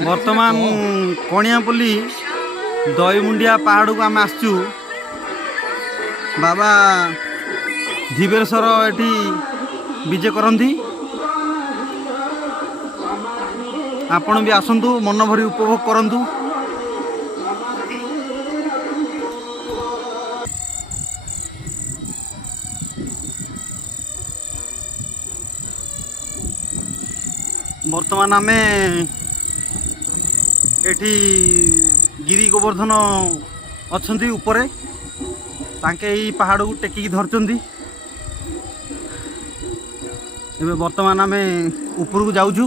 बर्तमान कणियापल्ली दईमुंडिया पहाड़ को आम आसचु बाबा धीबेश्वर एटी विजे करती आपण भी आसतु मन भरी उपभोग करंतु। वर्तमान आमे एठी गिरी गोवर्धन अच्छी उपरे तांके ई पहाड़ को टेकिकी धरचंदी। एबे वर्तमान आमे ऊपर को जाऊछु।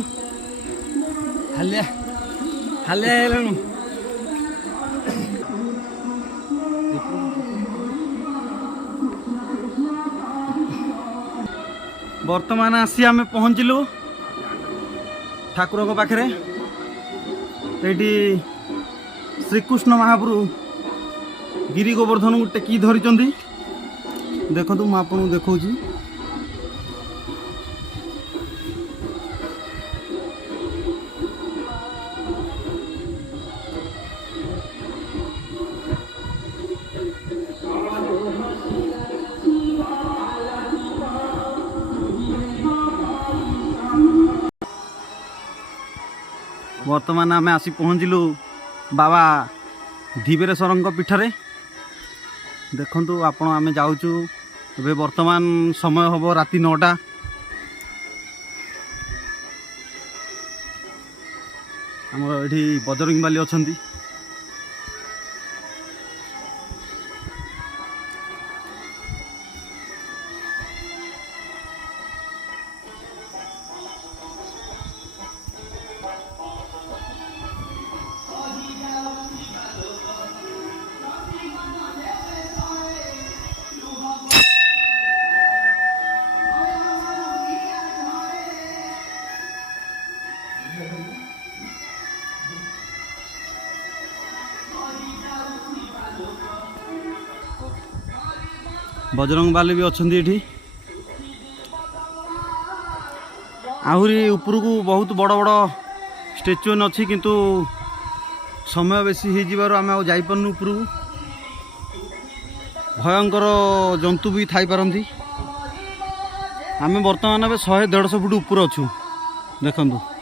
हालिया हालिया हेलनु वर्तमान आसी आमे पहुँचलु ठाकुर को पाखरे। एटी श्रीकृष्ण महाप्रभु गिरी गोवर्धन को टेकी धरी देखु मैं आपको देखा। वर्तमान आम आसी पहुँचलु बाबा धीबेश्वर पीठरे। देखु आपण आम जाऊँ ए वर्तमान समय हम राति 9टा। आमर ये बजरंगी बाली अच्छा बजरंग बाली भी अच्छा ये आहरी ऊपर को बहुत बड़ बड़ स्टेचू अच्छी किंतु समय बेसी हो आम जापरनु ऊपर को। भयंकर जंतु भी थी पारती। आम बर्तमान 100-150 फुट ऊपर अच्छु देखु।